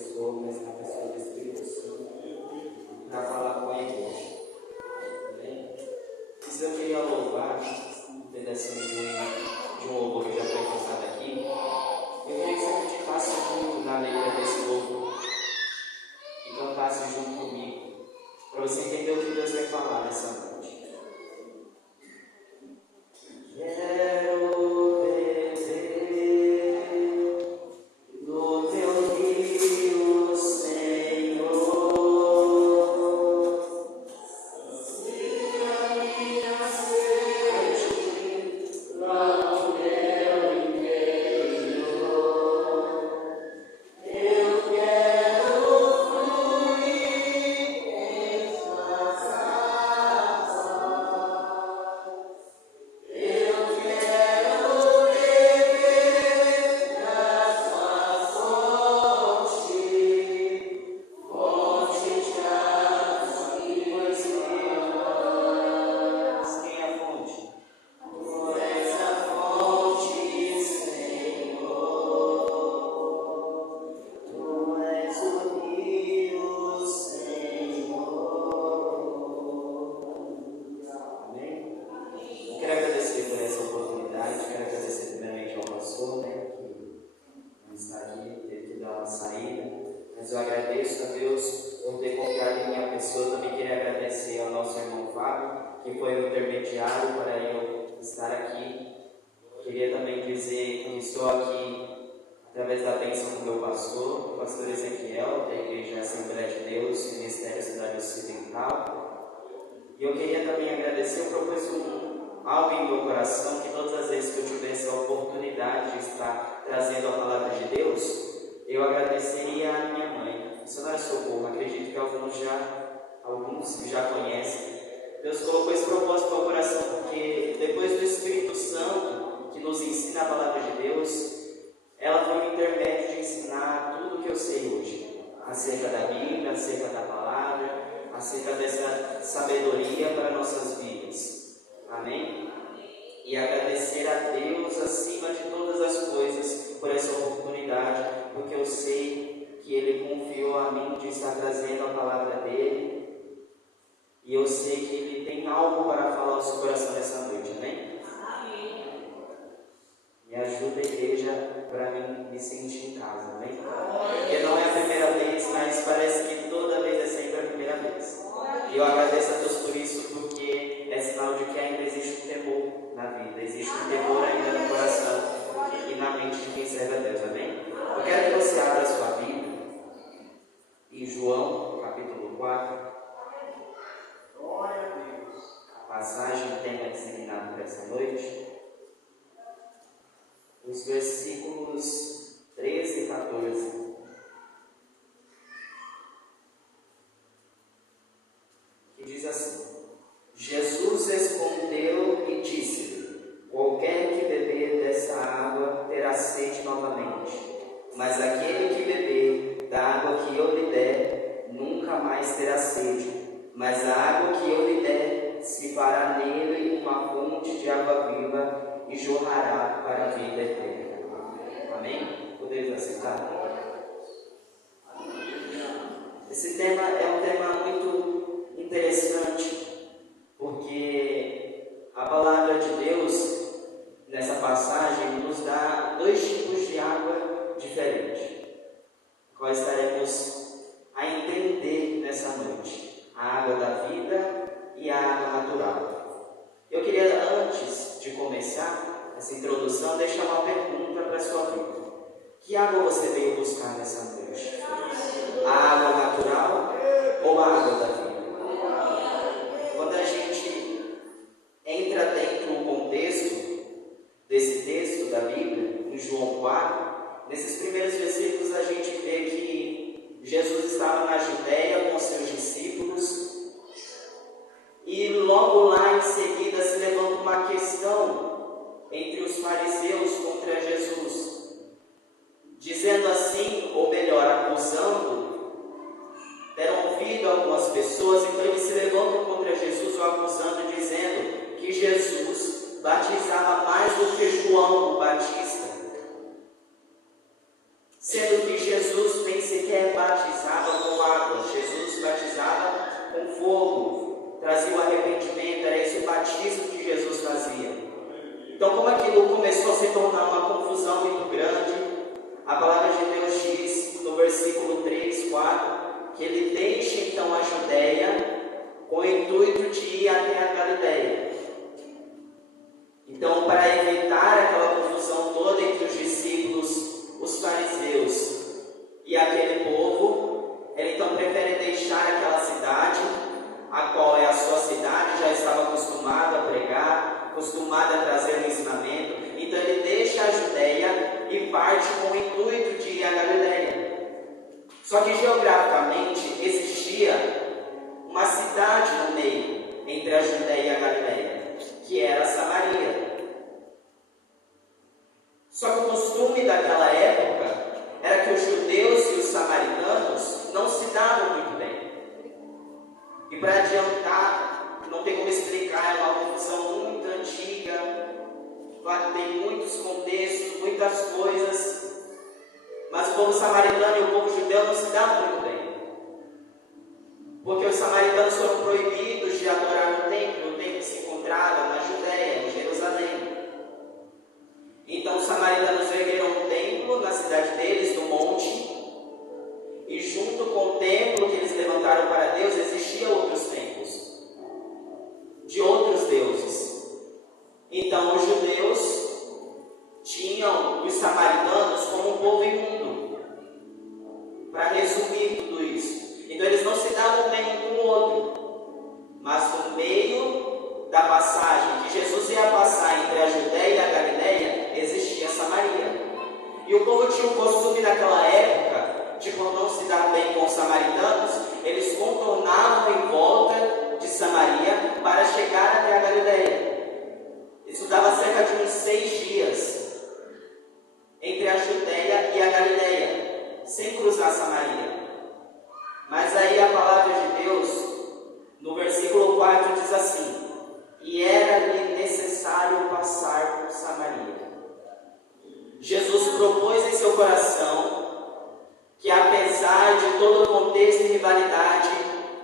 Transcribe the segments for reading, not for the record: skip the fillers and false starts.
pessoa, mas na pessoa do Espírito Santo, para falar com a igreja. Amém? Se eu queria louvar um pedacinho de um louvor que já foi cantado aqui, eu queria que você acreditasse muito na letra desse louvor e cantasse junto comigo, para você entender o que Deus vai falar nessa noite. E eu queria também agradecer, eu propus algo em meu coração, que todas as vezes que eu tivesse a oportunidade de estar trazendo a palavra de Deus, eu agradeceria a minha mãe, Missionária Socorro. Acredito que alguns já conhecem. Deus colocou esse propósito no meu coração, porque depois do Espírito Santo, que nos ensina a palavra de Deus, ela foi um intermédio de ensinar tudo o que eu sei hoje, acerca da Bíblia, acerca da palavra, acerca dessa sabedoria para nossas vidas. Amém? E agradecer a Deus acima de todas as coisas por essa oportunidade, porque eu sei que Ele confiou a mim de estar trazendo a palavra dEle, e eu sei que Ele tem algo para falar ao seu coração nessa noite. Amém? Me ajuda, igreja, para mim me sentir em casa. Amém? Porque não é a primeira vez, mas parece que toda vez é sempre a primeira vez. E eu agradeço a Deus por isso, porque é sinal de que ainda existe um temor na vida, existe um temor ainda no coração e na mente de quem serve a Deus. Amém? Eu quero que você abra a sua Bíblia em João, capítulo 4. A passagem, o tema designado para essa noite, os versículos 13 e 14. Que diz assim: Jesus respondeu e disse-lhe: qualquer que beber dessa água terá sede novamente, mas aquele que beber da água que eu lhe der nunca mais terá sede, mas a água que eu lhe der se fará nele uma fonte de água viva e jorrará para a vida eterna. Amém? Podemos aceitar? Esse tema é um tema muito interessante, porque a palavra de Deus, nessa passagem, nos dá dois tipos de água diferentes, qual estaremos a entender nessa noite: a água da vida e a água natural. Eu queria, antes de começar essa introdução, deixar uma pergunta para a sua vida. Que água você veio buscar nessa noite? A água natural ou a água da vida? Quando a gente entra dentro do contexto desse texto da Bíblia, em João 4, nesses primeiros versículos a gente vê que Jesus estava na Judéia com seus discípulos, e logo lá em seguida se levanta uma questão entre os fariseus contra Jesus, dizendo assim, ou melhor, acusando, deram ouvido a algumas pessoas 4, que ele deixa então a Judéia com o intuito de ir até a Galileia. Então, para evitar aquela confusão toda entre os discípulos, os fariseus e aquele povo, ele então prefere deixar aquela cidade, a qual é a sua cidade, já estava acostumado a pregar, acostumado a trazer o ensinamento. Então ele deixa a Judéia e parte com o intuito de ir a Galileia. Só que geograficamente existia uma cidade no meio, entre a Judéia e a Galileia, que era Samaria. Só que o costume daquela época era que os judeus e os samaritanos não se davam muito bem. E para adiantar, não tem como explicar, é uma confusão muito antiga, tem muitos contextos, muitas coisas, mas o povo samaritano e o povo judeu não se davam muito bem. Porque os samaritanos foram proibidos de adorar no templo. O templo se encontrava na Judéia, em Jerusalém. Então os samaritanos ergueram um templo na cidade deles, no monte, e junto com o templo que eles levantaram para Deus, existiam outros templos, de outros deuses. Então os judeus tinham os samaritanos como um povo imundo, para resumir tudo isso. Então eles não se davam bem um com o outro, mas no meio da passagem que Jesus ia passar entre a Judéia e a Galileia, existia Samaria. E o povo tinha um costume naquela época de, por não se dar bem com os samaritanos, eles contornavam em volta de Samaria para chegar até a Galileia. Isso dava cerca de uns 6 dias entre a Judéia e a Galileia, sem cruzar Samaria. Mas aí a palavra de Deus, no versículo 4, diz assim: e era-lhe necessário passar por Samaria. Jesus propôs em seu coração que, apesar de todo o contexto e rivalidade,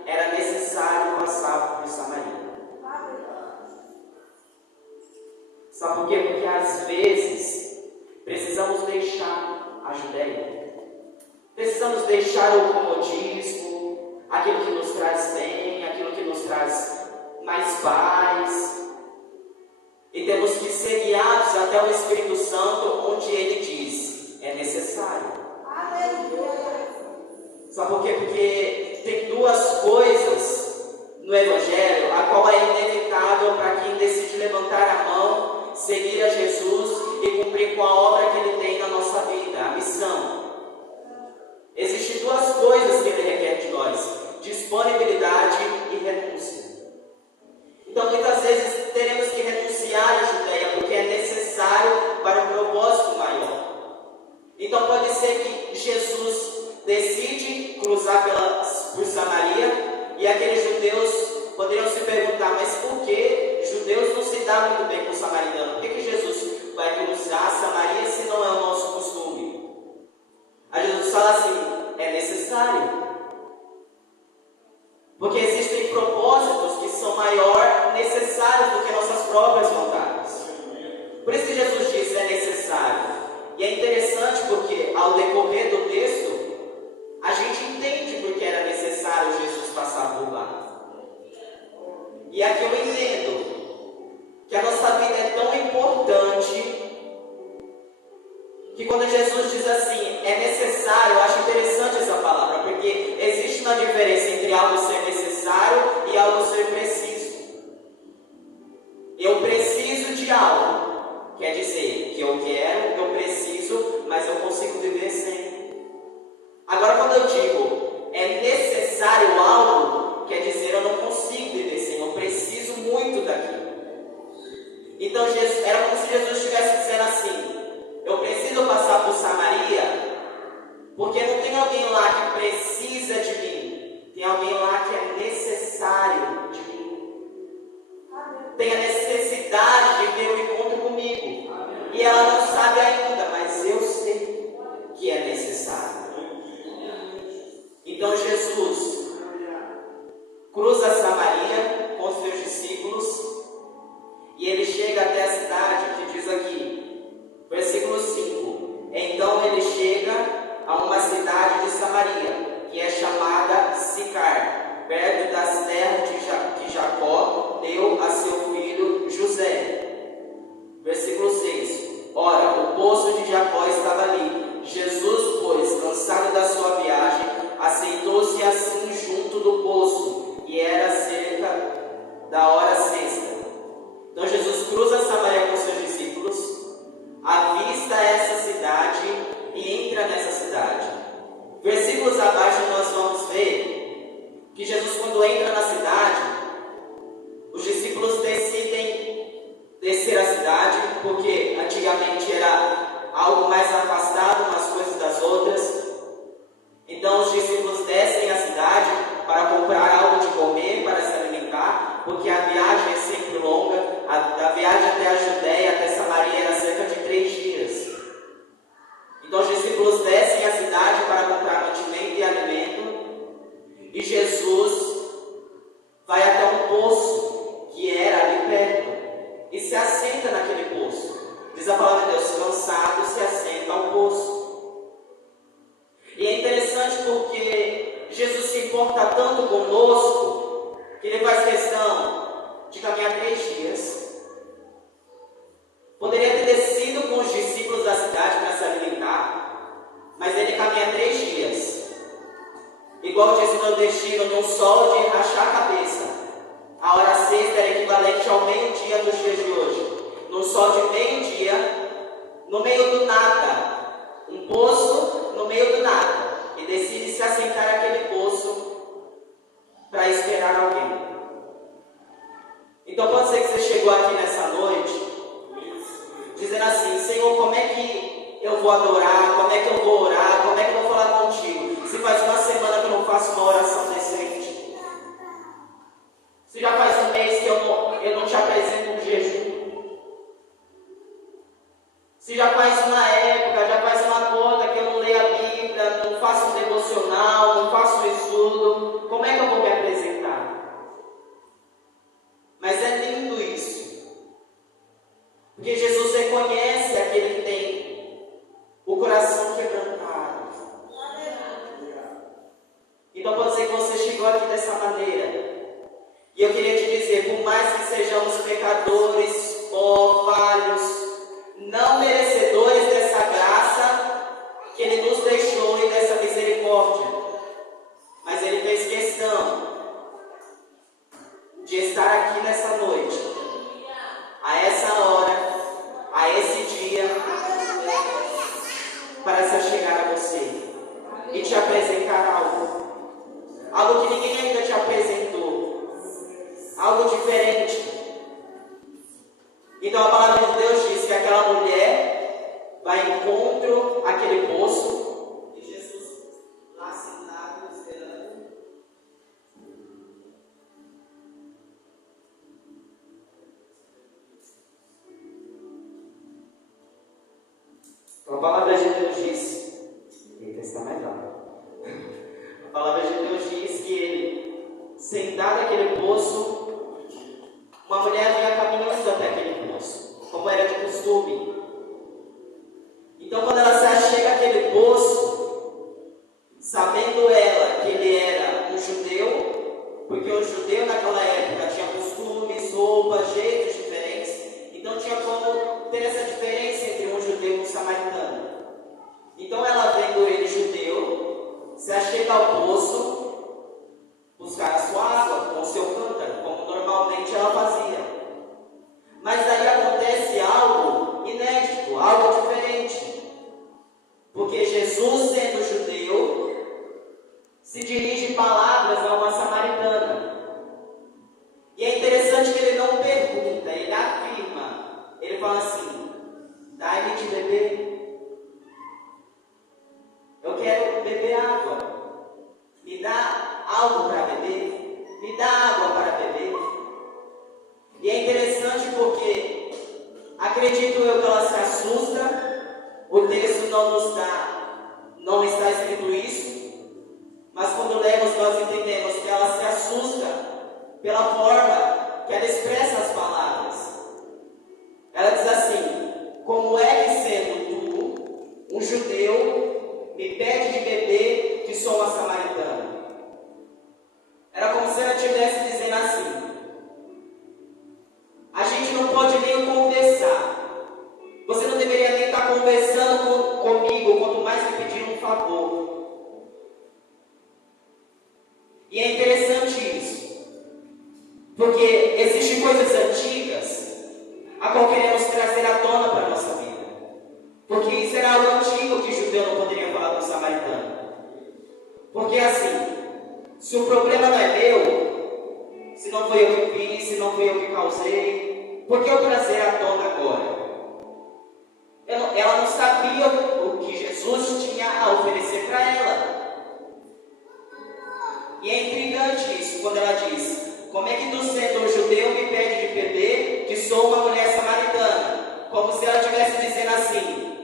era necessário passar por Samaria. Sabe por quê? Porque às vezes precisamos deixar a Judéia. Precisamos deixar o comodismo, aquilo que nos traz bem, aquilo que nos traz mais paz. E temos que ser guiados até o Espírito Santo, onde Ele diz: é necessário. Sabe por quê? Porque tem duas coisas no Evangelho, a qual é inevitável para quem decide levantar a mão, seguir a Jesus e cumprir com a obra que Ele tem na nossa vida, a missão. Existem duas coisas que Ele requer de nós: disponibilidade e renúncia. Então muitas vezes teremos que renunciar à Judéia, porque é necessário para um propósito maior. Então pode ser que Jesus decide cruzar por Samaria, e aqueles judeus poderiam se perguntar: mas por que judeus não se dão muito bem com o samaritano? Por que Jesus vai cruzar Samaria se não é o nosso costume? Aí Jesus fala assim: é necessário. Porque existem propósitos que são necessários do que nossas próprias vontades. Por isso que Jesus diz: é necessário. E é interessante porque, ao decorrer do texto, a gente entende porque era necessário Jesus passar por lá. E aqui eu entendo que a nossa vida é tão importante que quando Jesus diz assim, é necessário, eu acho interessante essa palavra, porque existe uma diferença entre algo ser necessário e algo ser preciso. Eu preciso de algo, quer dizer que eu quero, eu preciso, mas eu consigo viver sem. Agora, quando eu digo é necessário algo, quer dizer eu não consigo viver sem, eu preciso muito daquilo. Então era como se Jesus estivesse dizendo assim: eu preciso passar por Samaria, porque não tem alguém lá que precisa de mim, tem alguém lá que é necessário de mim. Tem a necessidade de ter um encontro comigo. E ela não sabe ainda, mas eu sei que é necessário. Então Jesus cruza Samaria com os seus discípulos e ele chega até a cidade que diz aqui, versículo 5: então ele chega a uma cidade de Samaria, que que é chamada Sicar, perto das terras que Jacó deu a seu filho José. Versículo 6. Ora, o poço de Jacó estava ali. Jesus, pois, cansado da sua viagem, assentou-se assim junto do poço, e era cerca da hora sexta. Então Jesus cruza Samaria com seus discípulos, avista essa cidade e entra nessa cidade. Versículos abaixo nós vamos ver que Jesus, quando entra na cidade, os discípulos decidem descer a cidade, porque antigamente era algo mais afastado umas coisas das outras. Então os discípulos descem a cidade para comprar algo de comer, para se alimentar, porque a viagem é sempre longa. A viagem até a Judéia, até Samaria, era cerca de 3 dias. Então os discípulos descem a cidade para comprar mantimento e alimento, e Jesus vai até um poço que era ali perto e se assenta naquele poço. Diz a palavra de Deus: cansado se assenta ao poço. E é interessante porque Jesus se importa tanto conosco que ele faz questão de caminhar 3 dias. Poderia ter descido com os discípulos da cidade para se alimentar, mas ele caminha 3 dias. Igual diz o meu destino, num sol de rachar a cabeça. A hora sexta era equivalente ao meio-dia dos dias de hoje. Num sol de meio-dia, no meio do nada. Um poço no meio do nada. E decide se assentar naquele poço para esperar alguém. Então pode ser que você chegou aqui nessa noite dizendo assim: Senhor, como é que eu vou adorar? Como é que eu vou orar? Como é que eu vou falar contigo? Se faz uma semana que eu não faço uma oração decente. Se já faz um mês que eu não te apresento um jejum. Se já faz uma época, já faz uma conta que eu não leio a Bíblia, não faço um devocional, não faço um estudo, como é que eu vou me apresentar? Mas é lindo isso. Porque Jesus reconhece aquele que tem o coração quebrantado. Então pode ser que você chegou aqui dessa maneira. E eu queria te dizer, por mais que sejamos pecadores, falhos, não merecedores dessa graça que Ele nos deixou e dessa misericórdia, mas Ele fez questão de estar aqui nessa noite, a essa hora, a esse dia, para se chegar a você e te apresentar algo que ninguém ainda te apresentou, algo diferente. Então a palavra de Deus diz que aquela mulher vai ao encontro àquele poço e Jesus lá sentado esperando. Então a palavra de Deus diz, eita, está melhor. A palavra de Deus diz que ele, sentado naquele poço, uma mulher vinha caminhando até aquele poço, como era de costume. Então quando ela se achega àquele poço, sabendo ela que ele era um judeu, porque o judeu naquela época tinha costumes, roupas, jeitos diferentes, então tinha como ter essa diferença entre um judeu e um samaritano. Então ela, vendo ele judeu, se achega ao poço, buscar a sua água com o seu cântaro, como normalmente ela fazia. Mas aí acontece algo inédito, algo diferente. Porque Jesus, sendo judeu, se dirige palavras a uma samaritana. E é interessante que ele não pergunta, ele afirma. Ele fala assim: dai-me de beber. Eu quero beber água. Me dá algo para beber. Me dá água para beber. E é interessante porque acredito eu que ela se assusta. O texto não está escrito isso, mas quando lemos nós entendemos que ela se assusta pela forma que ela expressa as palavras. Ela diz assim: como é que sendo tu, um judeu, me pede de beber que sou uma samaritana? E é interessante isso, porque existem coisas antigas a qual queremos trazer à tona para a nossa vida. Porque isso era algo antigo que o judeu não poderia falar com o samaritano. Porque assim, se o problema não é meu, se não foi eu que fiz, se não fui eu que causei, por que eu trazer à tona agora? Ela não sabia o que Jesus tinha a oferecer para ela. E é intrigante isso, quando ela diz: como é que tu, sendo um judeu, me pede de beber, que sou uma mulher samaritana? Como se ela estivesse dizendo assim,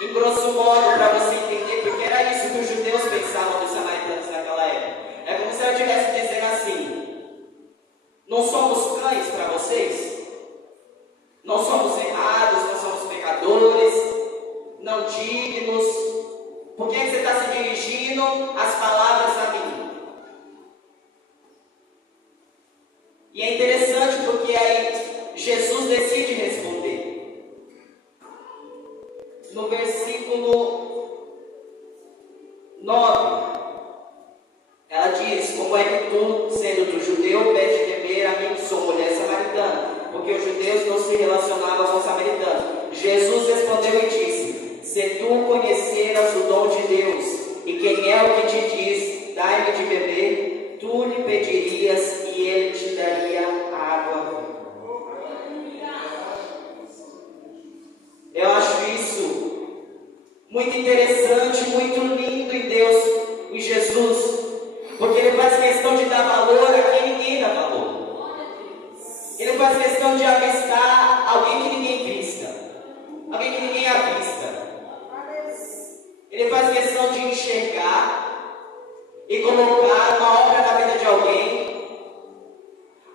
em grosso modo, para você entender, porque era isso que os judeus pensavam dos samaritanos naquela época. É como se ela estivesse dizendo assim: não somos cães para vocês? Não somos errados, não somos pecadores, não dignos? Por que você está se dirigindo as palavras a mim? E é interessante porque aí Jesus decide responder. No versículo 9, ela diz: como é que tu, sendo do judeu, pede beber a mim que sou mulher samaritana? Porque os judeus não se relacionavam com os samaritanos. Jesus respondeu e disse: se tu conheceras o dom de Deus, e quem é o que te diz, dai-me de beber, tu lhe pedirias e ele te daria água. Eu acho isso muito interessante, muito lindo em Deus, em Jesus, porque Ele faz questão de dar valor a quem ninguém dá valor. Ele faz questão de avistar alguém que ninguém vista, alguém que ninguém avista. Ele faz questão de enxergar e colocar uma obra na vida de alguém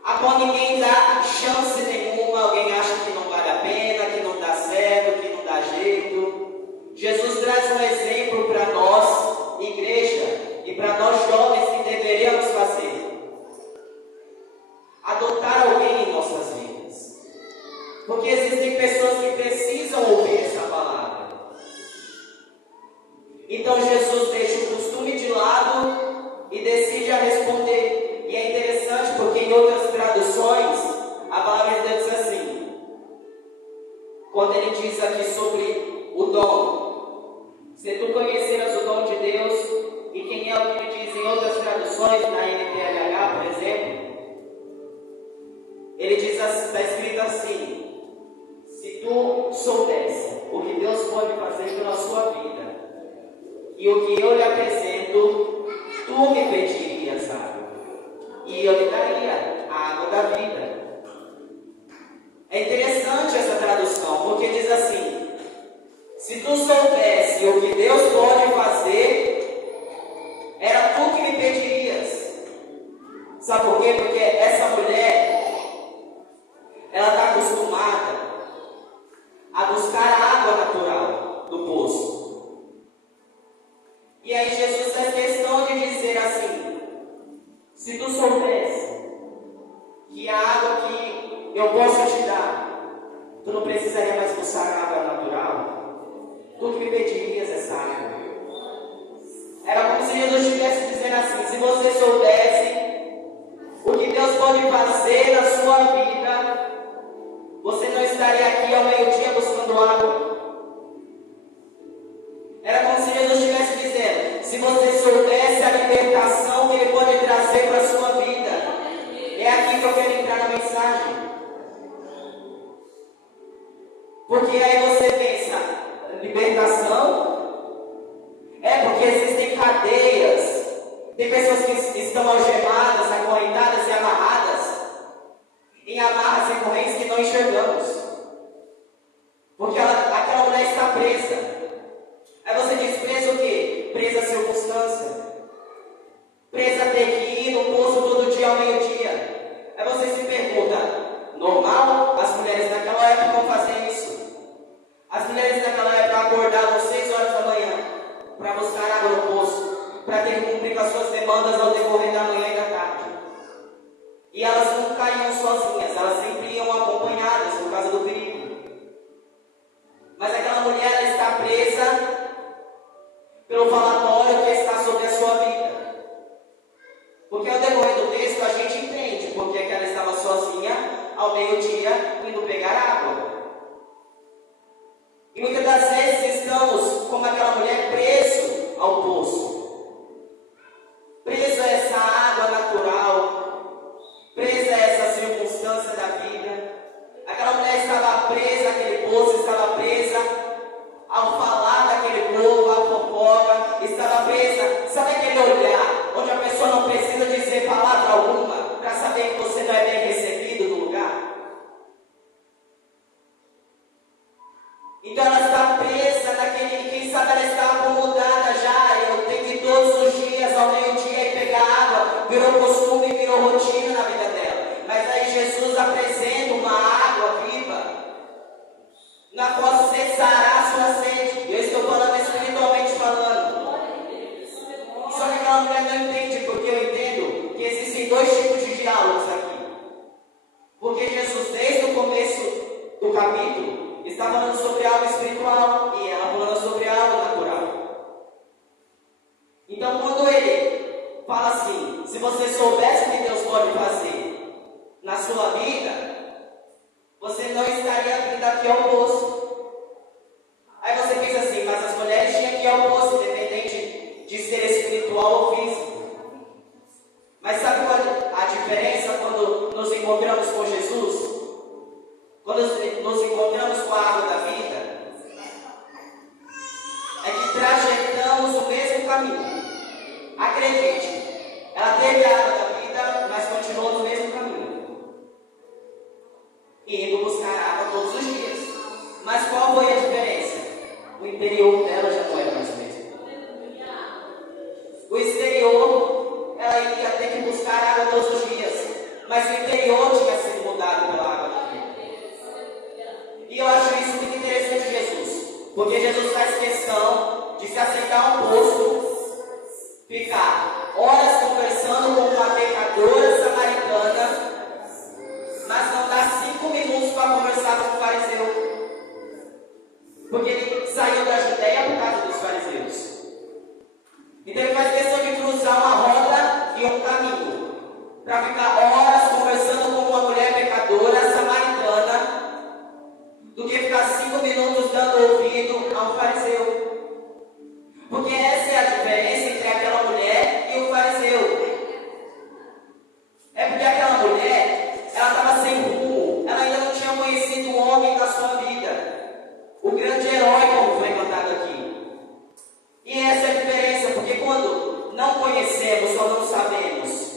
a qual ninguém dá chance nenhuma, alguém acha que não vale a pena, que não dá certo, que não dá jeito. Jesus traz um exemplo para nós, igreja, e para nós jovens que deveríamos fazer: adotar alguém em nossas vidas, porque existem pessoas que precisam ouvir essa palavra. Então Jesus deixa o costume de lado e decide a responder. E é interessante porque em outras traduções a palavra de Deus diz assim, quando ele diz aqui sobre o dom: se tu conheceras o dom de Deus, e quem é o que ele diz em outras traduções, na NTLH, por exemplo, ele diz assim, está escrito assim: se tu soubesse o que Deus pode fazer pela sua vida, e o que eu lhe apresento, tu me pedirias água, e eu lhe daria a água da vida. É interessante essa tradução, porque diz assim: se tu soubesse o que Deus pode fazer, era tu que me pedirias. Sabe por quê? Porque essa mulher, ela está acostumada a buscar a água natural do poço. E aí Jesus faz questão de dizer assim: se tu soubesse que a água que eu posso te dar, tu não precisaria mais buscar a água natural, tu que me pedirias essa água. Era como se Jesus estivesse dizendo assim: se você soubesse o que Deus pode fazer na sua vida, você não estaria aqui ao meio-dia buscando água. Era como se Jesus estivesse dizendo: se você soubesse a libertação que Ele pode trazer para a sua vida. É aqui que eu quero entrar na mensagem. Porque aí você pensa: libertação? É porque existem cadeias, tem pessoas que estão algemadas, acorrentadas e amarradas em amarras e correntes que não enxergamos, porque aquela mulher está presa. Aí você diz: presa o quê? Presa a circunstância, presa a ter que ir no poço todo dia ao meio-dia. Aí você se pergunta: normal as mulheres naquela época fazer isso? As mulheres naquela época acordavam 6 horas da manhã para buscar água no poço, para ter que cumprir com as suas demandas ao decorrer da manhã e da tarde. E elas nunca iam sozinhas, elas sempre iam acompanhadas por causa do perigo. Mas aquela mulher, ela está presa pelo falatório que está sobre a sua vida. mulher não entende, porque eu entendo que existem dois tipos de diálogos aqui. Porque Jesus, desde o começo do capítulo, está falando sobre algo espiritual e ela falando sobre algo natural. Então, quando ele fala assim, se você soubesse o que Deus pode fazer na sua vida, você não estaria vindo aqui ao poço. Aí você pensa assim, mas as mulheres tinham que ir ao poço, independente de ser espiritual ou físico. Mas sabe qual a diferença quando nos encontramos com Jesus? Quando nos encontramos com a água da vida, é que trajetamos o mesmo caminho. Acredite, ela teve a água da vida, mas continuou no mesmo caminho, indo buscar água todos os dias. Mas qual foi a diferença? O interior dela já não era mais o mesmo. O exterior, ela ia ter que buscar água todos os dias, mas o interior tinha sido mudado pela água da vida. E eu acho isso muito interessante, Jesus, porque Jesus faz questão de se aceitar um posto, ficar horas conversando com uma pecadora samaritana, mas não dá 5 minutos para conversar com o fariseu. Porque ele saiu da Judéia por causa dos fariseus. Então ele faz questão de cruzar uma rota e um caminho, para ficar horas conversando com uma mulher pecadora samaritana, do que ficar 5 minutos dando ouvido a um fariseu. Porque essa é a diferença entre aquela mulher e o fariseu. É porque aquela mulher, ela estava sem rumo, ela ainda não tinha conhecido o homem da sua vida, o grande herói, como foi cantado aqui. E essa é a diferença, porque quando não conhecemos ou não sabemos,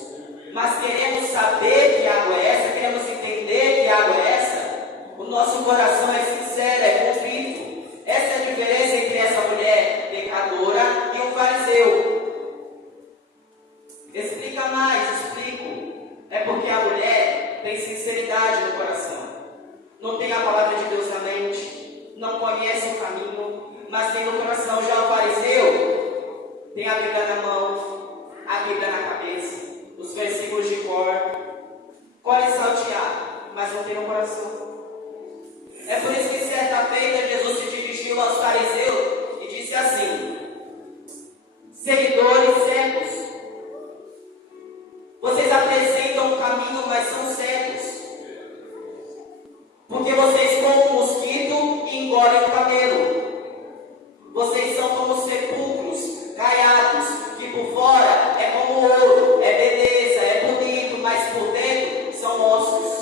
mas queremos saber que água é essa, queremos entender que água é essa, o nosso coração é sincero, é convicto. Essa é a diferença entre essa mulher pecadora e um fariseu. Explica mais, explico. É porque a mulher tem sinceridade no coração, não tem a palavra de Deus na mente, não conhece o caminho, mas tem no coração. Já o fariseu tem a Bíblia na mão, a Bíblia na cabeça, os versículos de cor, pode saltear, mas não tem no coração. É por isso que certa feita Jesus se dirigiu aos fariseus e disse assim: seguidores cegos, vocês apresentam um caminho, mas são cegos, porque vocês como um mosquito e engolem o camelo. Vocês são como sepulcros caiados, que por fora é como ouro, é beleza, é bonito, mas por dentro são ossos.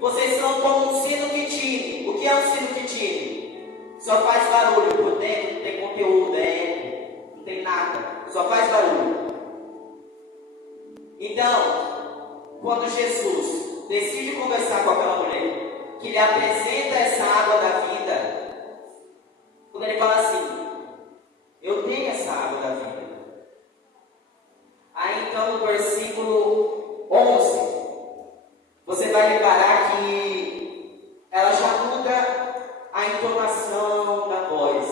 Vocês são como um sino que tine. O que é um sino que tine? Só faz barulho, por dentro não tem conteúdo, não tem nada, só faz barulho. Então, quando Jesus decide conversar com aquela mulher, que lhe apresenta essa água da vida, quando ele fala assim: eu tenho essa água da vida. Aí então no versículo 11, você vai reparar que ela já muda a entonação da voz.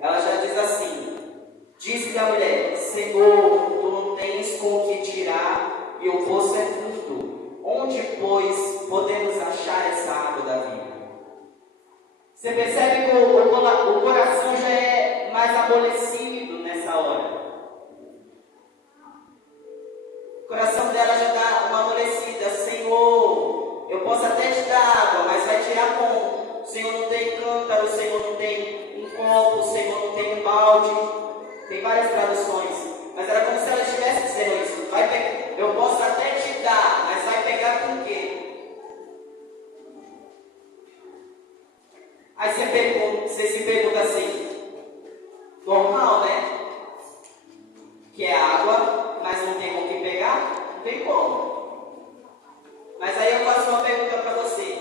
Ela já diz assim: disse-lhe a mulher, Senhor, tu não tens com o que tirar e o poço é fundo. Onde, pois, podemos achar essa água da vida? Você percebe que o coração já é mais amolecido nessa hora. O coração dela já dá uma amolecida. Senhor, eu posso até te dar água, mas vai tirar como? O Senhor não tem cântaro, o Senhor não tem um copo, o Senhor não tem um balde. Tem várias traduções, mas era como se ela estivesse dizendo isso. Eu posso até te dar, mas vai pegar com o quê? Aí você se pergunta assim, normal, né? Que é água, mas não tem com o que pegar? Não tem como. Mas aí eu faço uma pergunta para você.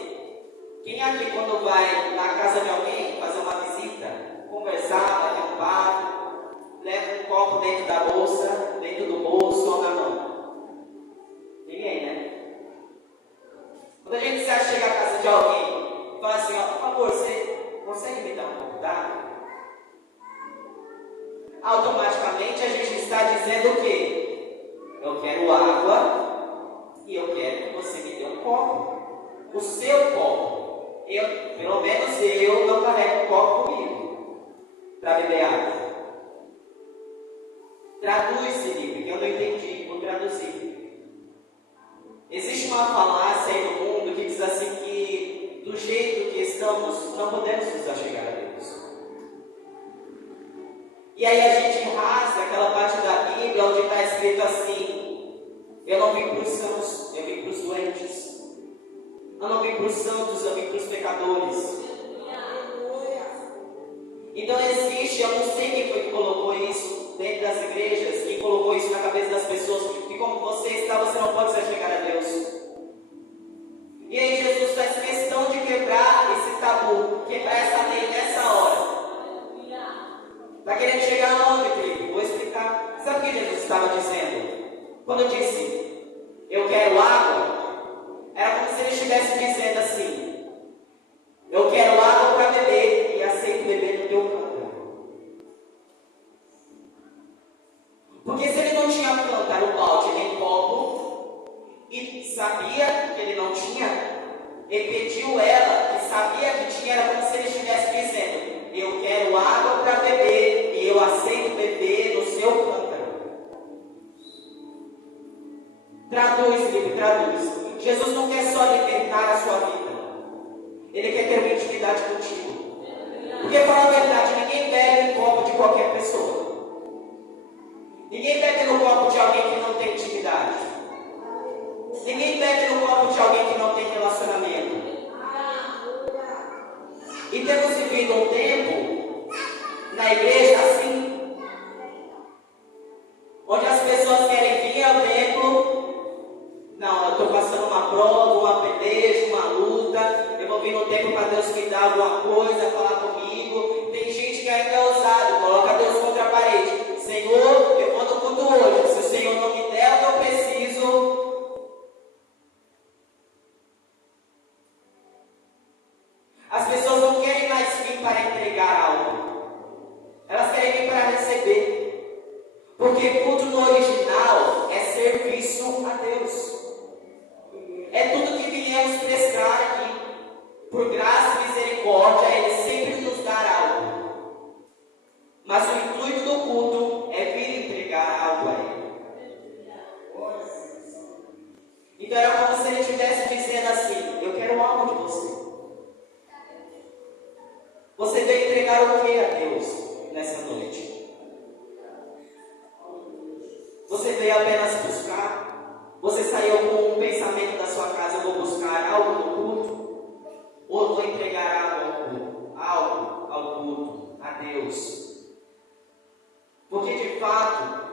Quem aqui, quando vai na casa de alguém, fazer uma visita, conversar, bater um papo, leva um copo dentro da bolsa, dentro do bolso ou na mão? Ninguém, né? Quando a gente chega à casa de alguém e fala assim, ó, por favor, você consegue me dar um copo d'água? automaticamente a gente está dizendo o quê? Eu quero água e eu quero que você me dê um copo. O seu copo. Pelo menos eu não carrego um copo comigo para beber água. Traduz, Felipe, que eu não entendi, vou traduzir. Existe uma falácia aí no mundo que diz assim que do jeito que estamos, não podemos nos achegar a Deus. E aí a gente rasga aquela parte da Bíblia onde está escrito assim: eu não vim para os sãos, eu vim para os doentes. Eu não vim para os santos, eu vim para os pecadores. Então existe, eu não sei quem foi que colocou isso dentro das igrejas, quem colocou isso na cabeça das pessoas, que como você está, você não pode se achegar a Deus. E aí Jesus faz questão de quebrar esse tabu, quebrar essa lei nessa hora. Está querendo chegar aonde, Felipe? Vou explicar. Sabe o que Jesus estava dizendo? Quando eu disse, eu quero água, era como se ele estivesse dizendo assim: eu quero água para beber e aceito beber no teu cântaro. Porque se ele não tinha cântaro, balde nem copo, e sabia que ele não tinha, ele pediu ela, e sabia que tinha, era como se ele estivesse dizendo: eu quero água para beber e eu aceito beber no seu cântaro. Traduz, Felipe, traduz. Jesus não quer só alimentar a sua vida, Ele quer ter uma intimidade contigo. Porque, para a verdade, ninguém bebe no copo de qualquer pessoa. Ninguém bebe no copo de alguém que não tem intimidade. Ninguém bebe no copo de alguém que não tem relacionamento. E temos vivido um tempo na igreja assim, onde as pessoas querem vir ao templo. Não, eu estou passando uma prova, uma peleja, uma luta. Eu vou vir no templo para Deus me dar alguma coisa, falar comigo. Tem gente que ainda é ousado, coloca Deus contra a parede. Senhor, eu vou no culto hoje. Se o Senhor não me der o que eu preciso. As pessoas não querem mais vir para entregar algo. Elas querem vir para receber. Porque culto no original é serviço a Deus. É tudo que viemos prestar aqui. Por graça e misericórdia, Ele sempre nos dará algo. Mas o intuito do culto é vir entregar algo a Ele. Então era como se Ele estivesse dizendo assim: eu quero algo de você. Você veio entregar o que a Deus nessa noite? Você veio apenas buscar? Você saiu com um pensamento da sua casa: eu vou buscar algo no culto? Ou eu vou entregar algo ao culto? Algo ao culto, a Deus? Porque de fato,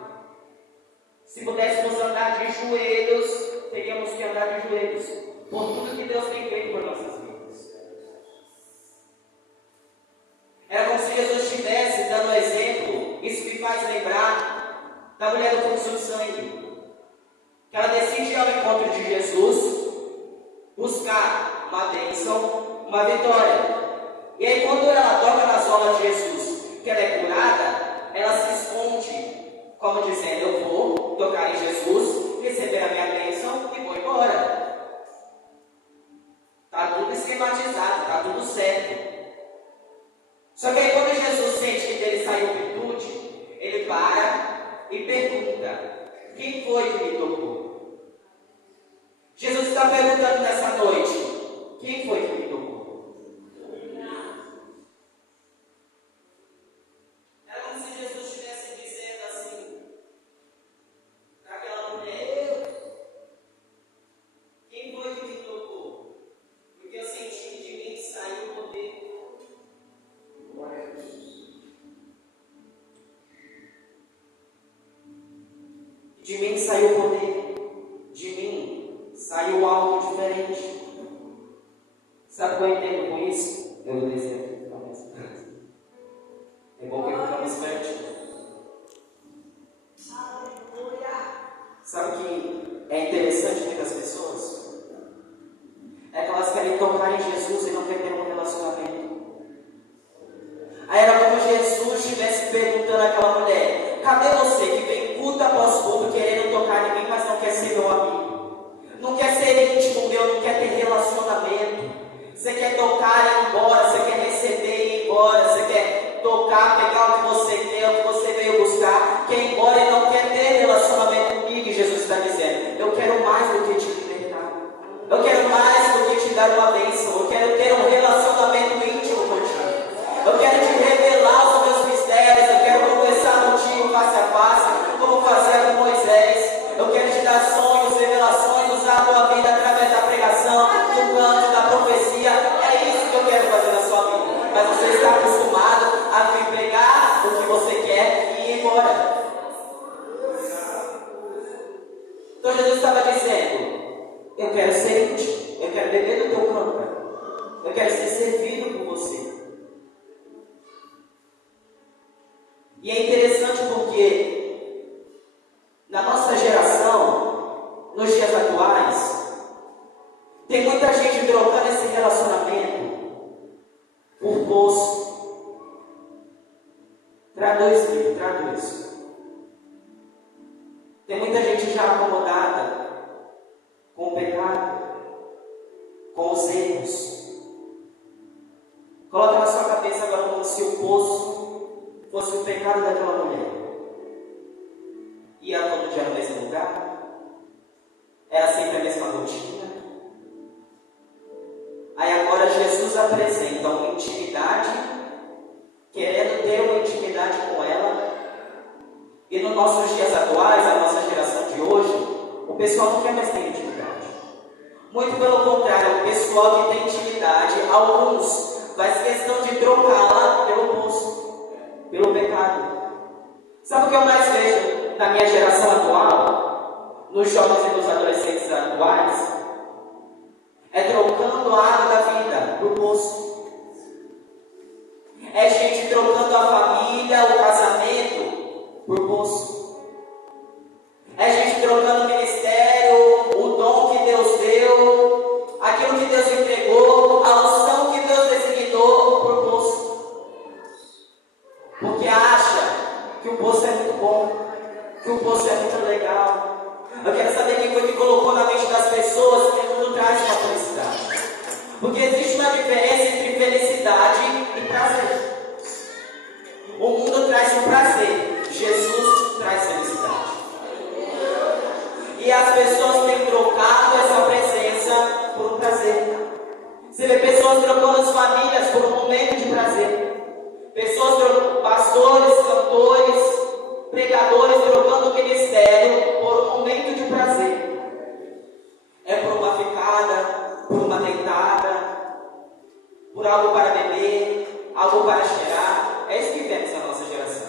se pudéssemos andar de joelhos, teríamos que andar de joelhos por tudo que Deus tem feito por nossas vidas. Era como se Jesus estivesse dando exemplo. Isso me faz lembrar da mulher do fluxo de sangue, que ela decide ir ao encontro de Jesus, buscar uma bênção, uma vitória. E aí quando ela toca nas solas de Jesus, que ela é curada, ela se esconde, como dizendo: eu vou tocar em Jesus, receber a minha bênção e vou embora. Está tudo esquematizado, está tudo certo. Só que aí quando Jesus sente que dele saiu virtude, ele para e pergunta: quem foi que me tocou? Jesus está perguntando nessa noite: quem foi que me tocou? É como se Jesus estivesse dizendo assim para aquela mulher: quem foi que me tocou? Porque eu senti que de mim saiu o poder. De mim saiu o poder, de mim saiu algo diferente. Sabe o que eu entendo com isso? Eu vou descer aqui, é bom que eu fique mais perto. Sabe o que é interessante muitas pessoas? É que elas querem tocar em Jesus e não querem ter um relacionamento. Aí era como Jesus estivesse perguntando àquela mulher: Cadê você que vem culto após culto querendo tocar em mim, mas não quer ser meu amigo? Não quer ser íntimo meu, não quer ter relacionamento. Você quer tocar e ir embora, você quer receber e ir embora, você quer tocar, pegar o que você quer, o que você veio buscar, quer ir embora e não quer ter relacionamento comigo. E Jesus está dizendo: eu quero mais do que te libertar, eu quero mais do que te dar uma bênção, eu quero ter um relacionamento íntimo contigo, eu quero te revelar os meus mistérios, eu quero conversar contigo face a face, como fazia com Moisés, eu quero te dar sonhos, revelações, usar a tua vida através da pregação, do canto, da profecia. É isso que eu quero fazer na sua vida. Mas você está acostumado a vir pegar o que você quer e ir embora. Então Jesus estava dizendo: eu quero ser íntimo, eu quero beber do teu cântaro, eu quero ser servido por você. E é interessante porque na nossa geração, nos dias atuais, tem muita gente trocando esse relacionamento por poço. Traduz, filho, traduz. Tem muita gente já acomodada com o pecado, com os erros. Coloca na sua cabeça agora como se o poço fosse o pecado daquela mulher. Ia todo dia no mesmo lugar, era sempre a mesma rotina. Aí agora Jesus apresenta uma intimidade, querendo ter uma intimidade com ela. E nos nossos dias atuais, a nossa geração de hoje, o pessoal não quer mais ter intimidade. Muito pelo contrário, o pessoal que tem intimidade, alguns faz questão de trocá-la pelo poço, pelo pecado. Sabe o que eu mais vejo na minha geração atual, nos jovens e nos adolescentes atuais? É trocando a água da vida por poço. É gente trocando a família, o casamento por poço. É gente trocando o ministério, o dom que Deus deu, aquilo que Deus entregou, a unção que Deus designou por poço. Porque acha que o poço é muito bom, que o poço é muito legal. Eu quero saber quem foi que colocou na mente das pessoas que tudo traz uma felicidade. Porque existe uma diferença entre felicidade e prazer. O mundo traz um prazer, Jesus traz felicidade. E as pessoas têm trocado essa presença por um prazer. Você vê pessoas trocando as famílias por um momento de prazer. Pessoas trocando, pastores, cantores, pregadores trocando o ministério por um momento de prazer. É por uma ficada, por uma deitada, por algo para beber, algo para cheirar. É isso que vemos na nossa geração.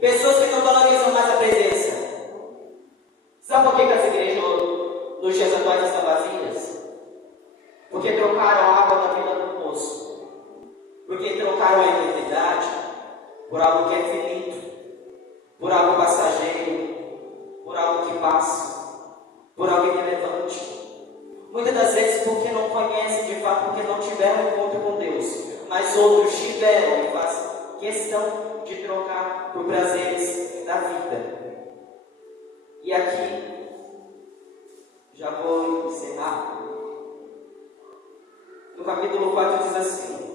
Pessoas que não valorizam mais a presença. Sabe por que as igrejas nos dias atuais estão vazias? Porque trocaram a água da vida do poço. Porque trocaram a eternidade por algo que é finito, por algo passageiro, por algo que passa, por algo irrelevante. Muitas das vezes porque não conhecem de fato, porque não tiveram encontro com Deus, mas outros tiveram e fazem questão de trocar por prazeres da vida. E aqui, já vou encerrar. No capítulo 4 diz assim: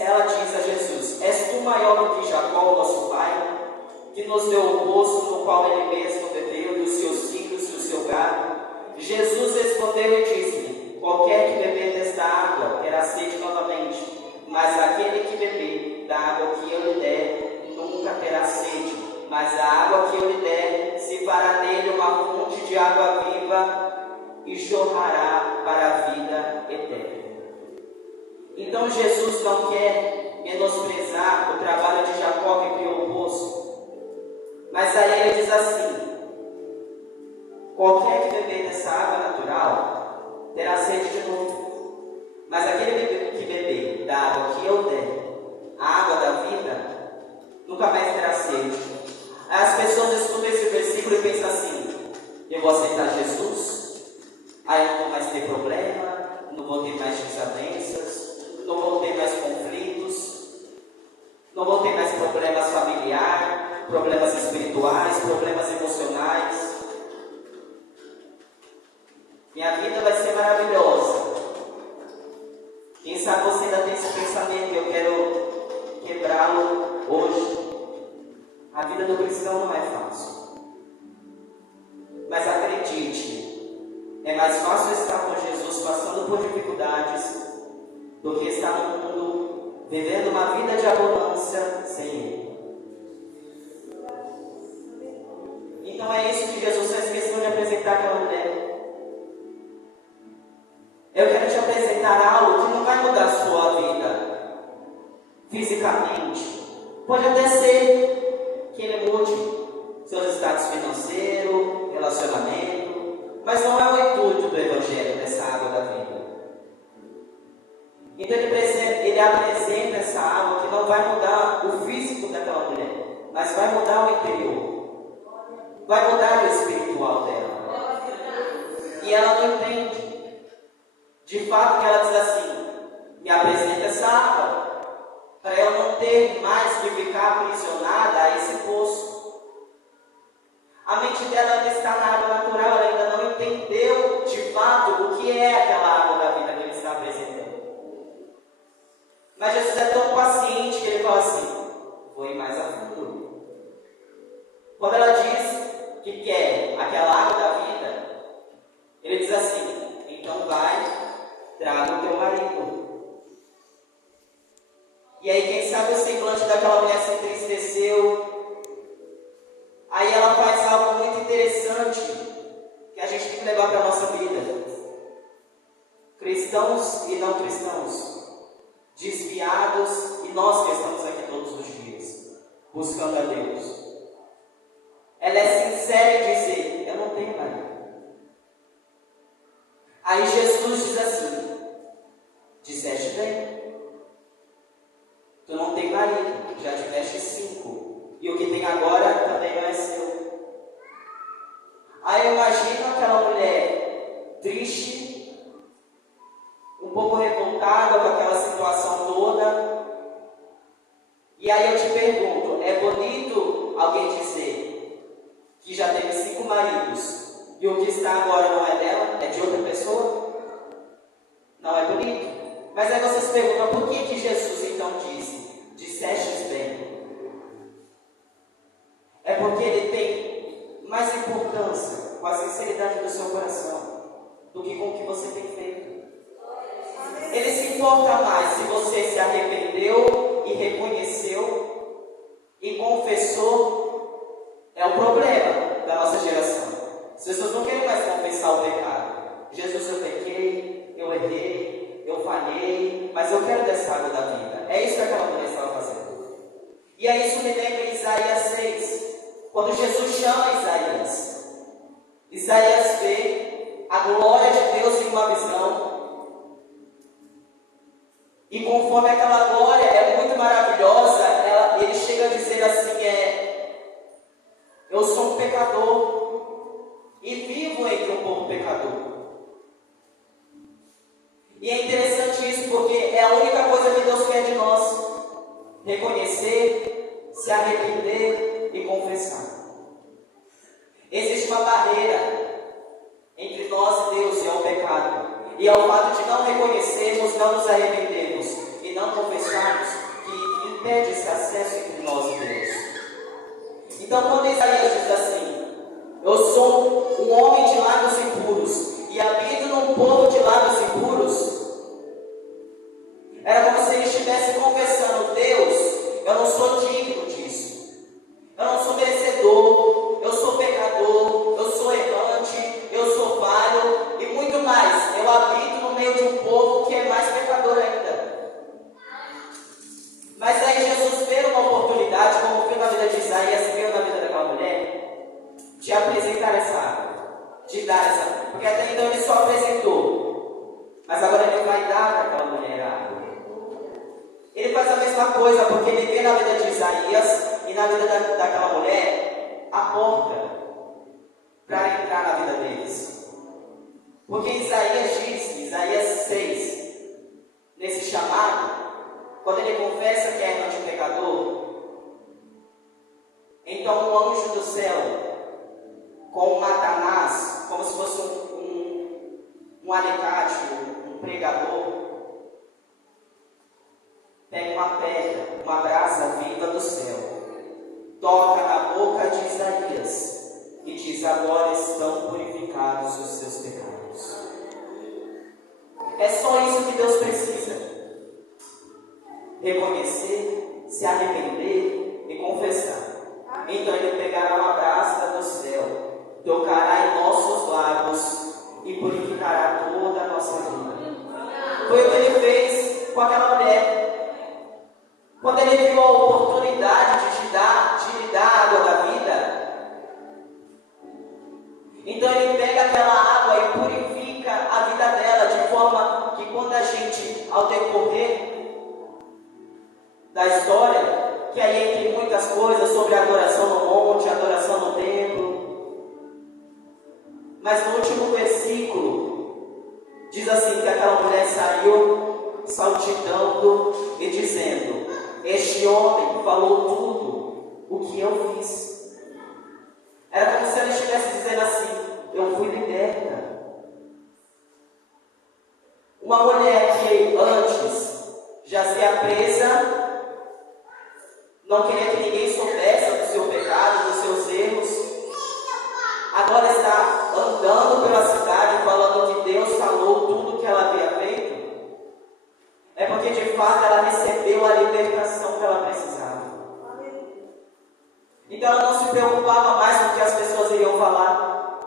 ela diz a Jesus: és tu maior do que Jacó, nosso pai, que nos deu o poço no qual ele mesmo bebeu, dos seus filhos e do seu gado? Jesus respondeu e disse-lhe: qualquer que beber desta água terá sede novamente, mas aquele que beber da água que eu lhe der nunca terá sede, mas a água que eu lhe der se fará nele uma fonte de água viva e jorrará para a vida eterna. Então Jesus não quer menosprezar o trabalho de Jacó que criou o poço, mas aí ele diz assim: qualquer que beber dessa água natural terá sede de novo, mas aquele que beber da água que eu der, a água da vida, nunca mais terá sede. Aí as pessoas escutam esse versículo e pensam assim: eu vou aceitar Jesus, aí eu não vou mais ter problema, não vou ter mais desavenças, não vou ter mais conflitos, não vou ter mais problemas familiares, problemas espirituais, problemas emocionais. Minha vida vai ser maravilhosa. Quem sabe você ainda tem esse pensamento e eu quero quebrá-lo hoje. A vida do cristão não é fácil. Mas acredite, é mais fácil estar com Jesus passando por dificuldades do que estar no mundo vivendo uma vida de abundância sem Ele. Então é isso que Jesus fez questão de apresentar aquela mulher. Eu quero te apresentar algo que não vai mudar a sua vida fisicamente. Pode até ser que ele mude seus status financeiros, relacionamento, mas não é o intuito do Evangelho dessa água da vida. Então ele apresenta essa água que não vai mudar o físico daquela mulher, mas vai mudar o interior, vai mudar o espiritual dela. E ela não entende. De fato, ela diz assim: me apresenta essa água, para eu não ter mais que ficar aprisionada a esse poço. A mente dela ainda está na água natural, ela ainda não entendeu de fato o que é aquela água da vida que ele está apresentando. Mas Jesus é tão paciente que ele fala assim: vou ir mais a fundo. Quando ela diz que quer aquela água da vida, ele diz assim: então vai, traga o teu marido. E aí, quem sabe o semblante daquela mulher se entristeceu. Aí ela faz algo muito interessante que a gente tem que levar para a nossa vida. Cristãos e não cristãos, desviados e nós que estamos aqui todos os dias, buscando a Deus. Ela é sincera em dizer: eu não tenho marido. Aí Jesus diz assim: disseste bem, tu não tem marido, já tiveste 5, e o que tem agora também não é seu. Aí eu imagino aquela mulher triste, um pouco revoltada com aquela situação toda. E aí eu te pergunto: é bonito alguém dizer que já teve 5 maridos e o que está agora não é dela, é de outra pessoa? Não é bonito. Mas aí vocês perguntam: por que Jesus então disse, dissestes bem? É porque ele tem mais importância com a sinceridade do seu coração do que com o que você tem feito. Ele se importa mais se você se arrependeu e reconheceu e confessou. É o problema da nossa geração. As pessoas não querem mais confessar o pecado. Jesus, eu pequei, eu errei, eu falhei, mas eu quero dessa água da vida. É isso que aquela mulher estava fazendo. E aí isso me lembra em Isaías 6, quando Jesus chama Isaías. Isaías vê a glória de Deus em uma visão. E conforme aquela glória é muito maravilhosa, ele chega a dizer assim: eu sou um pecador e vivo entre um povo pecador. E é interessante isso, porque é a única coisa que Deus quer de nós: reconhecer, se arrepender e confessar. Existe uma barreira entre nós e Deus, e é o pecado. E é o fato de não reconhecermos, não nos arrependermos e não confessarmos que impede esse acesso entre nós e Deus. Então, quando Isaías diz assim: eu sou um homem de lábios impuros e habito num povo de lábios impuros, era como se ele estivesse confessando: Deus, eu não sou digno disso, eu não sou merecedor, eu sou pecador, eu sou errante, eu sou falho e muito mais. Eu habito no meio de um povo que é mais pecador ainda. Mas aí Jesus vê uma oportunidade, como viu na vida de Isaías e viu na vida daquela mulher, de apresentar essa água, de dar essa água. Porque até então ele só apresentou, mas agora ele vai dar para aquela mulher a água. Ele faz a mesma coisa, porque ele vê na vida de Isaías e na vida daquela mulher a porta para entrar na vida deles. Porque Isaías diz, Isaías 6, nesse chamado, quando ele confessa que é errante e pecador, então um anjo do céu, com um Satanás, como se fosse um alicate, um pregador, pega uma pedra, uma brasa viva do céu, toca na boca de Isaías e diz: agora estão purificados os seus pecados. É só isso que Deus precisa: reconhecer, se arrepender e confessar. Então ele pegará uma brasa do céu, tocará em nossos lábios e purificará toda a nossa vida. Foi o que ele fez com aquela mulher. Quando ele viu a oportunidade de lhe dar a água da vida, então ele pega aquela água e purifica a vida dela, de forma que quando a gente, ao decorrer da história, que aí tem muitas coisas sobre a adoração no monte, a adoração no templo, mas no último versículo diz assim, que aquela mulher saiu saltitando e dizendo: este homem falou tudo o que eu fiz. Era como se ela estivesse dizendo assim: eu fui liberta. Uma mulher que antes jazia presa, não queria que ninguém soubesse do seu pecado, dos seus erros, agora está andando pela cidade falando que Deus falou tudo o que ela havia feito. É porque de fato ela recebeu a libertação que ela precisava. Então ela não se preocupava mais com o que as pessoas iriam falar.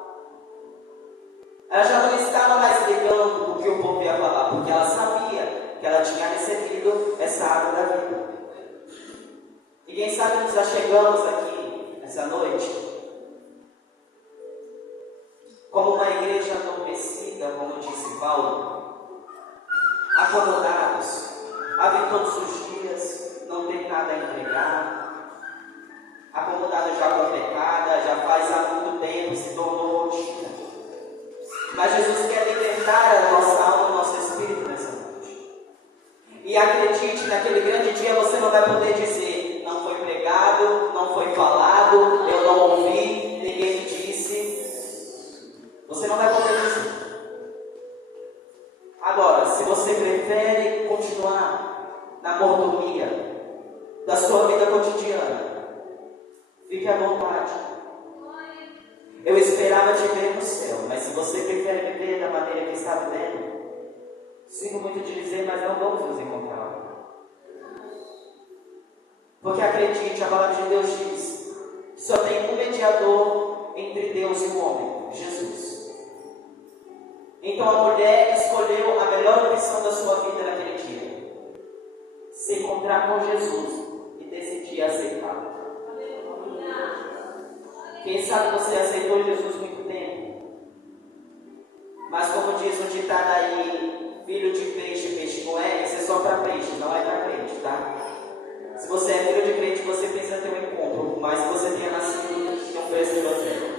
Ela já não estava mais ligando o que o povo ia falar, porque ela sabia que ela tinha recebido essa água da vida. E quem sabe nós já chegamos aqui essa noite como uma igreja adormecida, como disse Paulo, acomodados, a vir todos os dias, não tem nada a entregar, acomodada já com pecada, já faz há muito tempo, se tornou rotina. Mas Jesus quer libertar a nossa alma, o nosso espírito nessa noite. E acredite, naquele grande dia você não vai poder dizer: não foi pregado, não foi falado, eu não ouvi, ninguém me disse. Você não vai poder dizer. Agora, se você prefere continuar na mordomia da sua vida cotidiana, fique à vontade. Eu esperava te ver no céu, mas se você prefere viver da maneira que está vivendo, sinto muito de dizer, mas não vamos nos encontrar. Porque acredite, a palavra de Deus diz que só tem um mediador entre Deus e o homem: Jesus. Então a mulher escolheu a melhor opção da sua vida naquele dia: se encontrar com Jesus e decidir aceitá-lo. Quem sabe você aceitou Jesus muito tempo, mas como diz o ditado aí, filho de peixe, peixe não é, isso é só para peixe, não é para crente, tá? Se você é filho de crente, você precisa ter um encontro, mas se você tenha nascido, não pensa em você.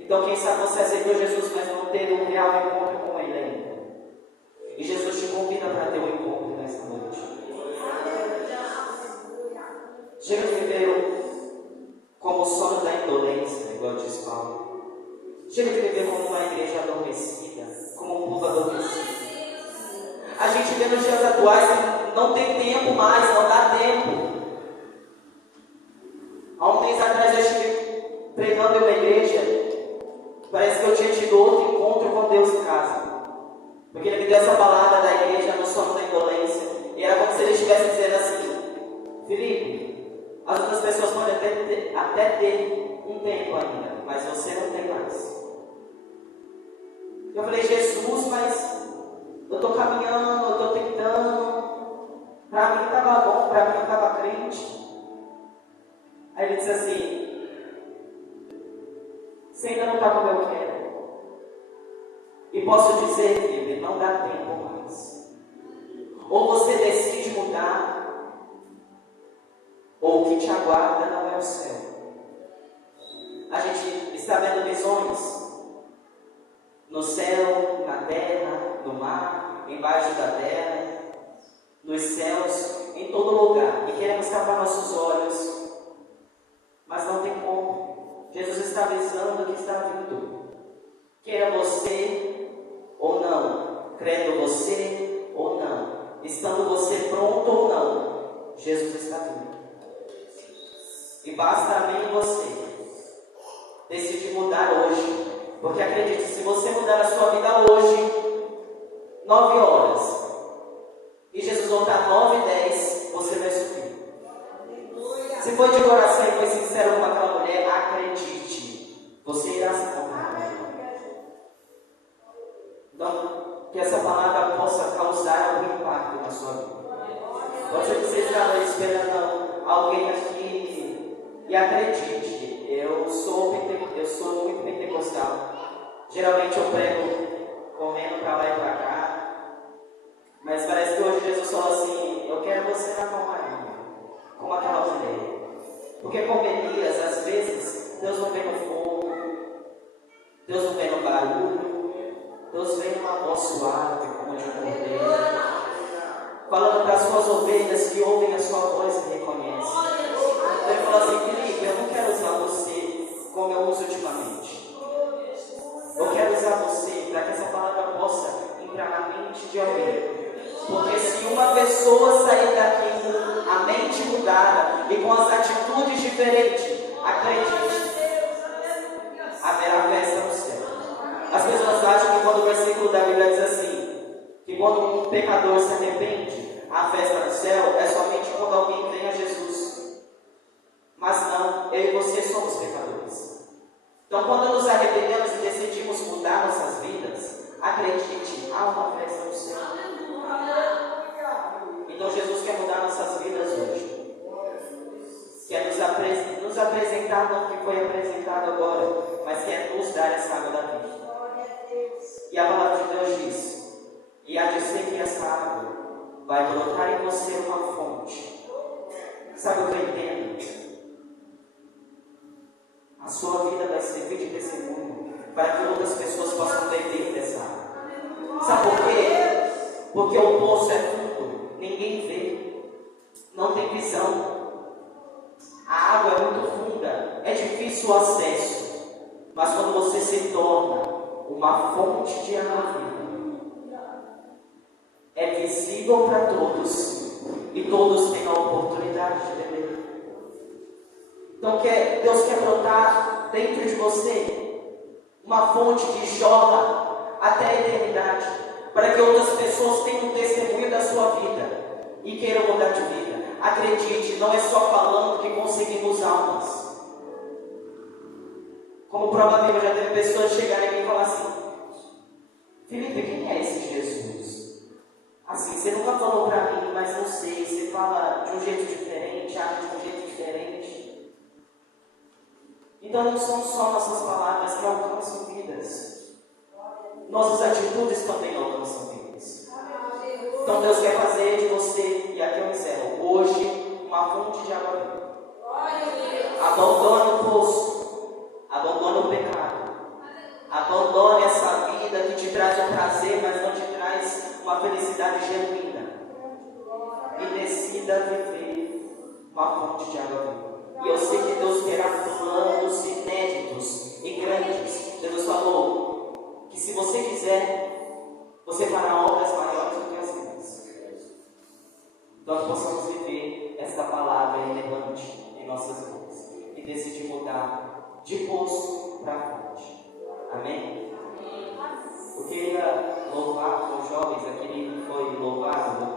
Então quem sabe você aceitou Jesus, mas não teve um real encontro com Ele ainda. E Jesus te convida para ter um encontro nessa noite. Chega de viver como o sono da indolência, igual diz Paulo. Chega de viver como uma igreja adormecida, como um povo adormecido. A gente vê nos dias atuais que não tem tempo mais, não dá tempo. Há um mês atrás eu estive pregando em uma igreja. Parece que eu tinha tido outro encontro com Deus em casa. Porque ele me deu essa palavra da igreja no sono da indolência. E era como se ele estivesse dizendo assim: Felipe, as outras pessoas podem até ter um tempo ainda, mas você não tem mais. Eu falei: Jesus, mas eu estou caminhando, eu estou tentando. Para mim estava bom, para mim eu estava crente. Aí ele disse assim: você ainda não está como eu quero. E posso dizer, Felipe, não dá tempo mais. Ou você decide mudar, ou o que te aguarda não é o céu. A gente está vendo visões no céu, na terra, no mar, embaixo da terra. nos céus, em todo lugar, e queremos tapar nossos olhos, mas não tem como. Jesus está avisando que está vindo. Queira você ou não, crendo você ou não, estando você pronto ou não, Jesus está vindo. E basta a mim e você decidir mudar hoje. Porque acredite, se você mudar a sua vida hoje, 9 horas, e Jesus voltar 9 e 10, você vai subir. Se foi de coração e foi sincero com aquela mulher, acredite, você irá se encontrar. Então, que essa palavra possa causar algum impacto na sua vida. Pode ser que você estava esperando alguém aqui, e acredite, eu sou muito pentecostal. Geralmente eu prego correndo para lá e para cá, mas parece que hoje Jesus falou assim: eu quero você na calmaria, como aquela mulher. Porque com Elias, às vezes, Deus não vem no fogo, Deus não vem no barulho, Deus vem numa voz suave, como de um cordeiro, falando para as suas ovelhas que ouvem a sua voz e reconhecem. Então ele falou assim: Felipe, eu não quero usar você como eu uso ultimamente. Eu quero usar você para que essa palavra possa entrar na mente de alguém. Porque se uma pessoa sair daqui com a mente mudada e com as atitudes diferentes, acredite, haverá festa no céu. As pessoas acham que quando o versículo da Bíblia diz assim, que quando um pecador se arrepende, a festa no céu é somente quando alguém vem a Jesus. Mas não, eu e você somos pecadores. Então, quando nos arrependemos e decidimos mudar nossas vidas, acredite, há uma festa no céu. Então, Jesus quer mudar nossas vidas hoje. Quer nos apresentar, não que foi apresentado agora, mas quer nos dar essa água da vida. E a palavra de Deus diz: e há de ser que essa água vai brotar em você uma fonte. Sabe o que eu entendo? A sua vida vai servir de testemunho para que outras pessoas possam beber dessa água. Sabe por quê? Porque o poço é fundo, ninguém vê, não tem visão. A água é muito funda, é difícil o acesso, mas quando você se torna uma fonte de água viva, é visível para todos e todos têm a oportunidade de beber. Então Deus quer brotar dentro de você uma fonte que jorra até a eternidade, para que outras pessoas tenham um testemunho da sua vida e queiram mudar de vida. Acredite, não é só falando que conseguimos almas. Como provavelmente já teve pessoas chegarem aqui e falar assim: Felipe, quem é esse Jesus? Assim, você nunca falou para mim, mas não sei, você fala de um jeito diferente, age de um jeito diferente. Então não são só nossas palavras que alcançam vidas, nossas atitudes também alcançam vidas. Então Deus quer fazer de você, e aqui eu encerro, hoje, uma fonte de água viva. Abandone o poço, abandone o pecado, abandone essa vida que te traz um prazer, mas não te traz uma felicidade genuína, e decida viver uma fonte de água viva. E eu sei que Deus terá planos inéditos e grandes. Deus falou que se você quiser, você fará obras maiores do que as minhas. Então nós possamos viver essa palavra relevante em nossas vidas e decidir mudar de poço para fonte. Amém? Eu queria louvar os jovens, aquele que foi louvado.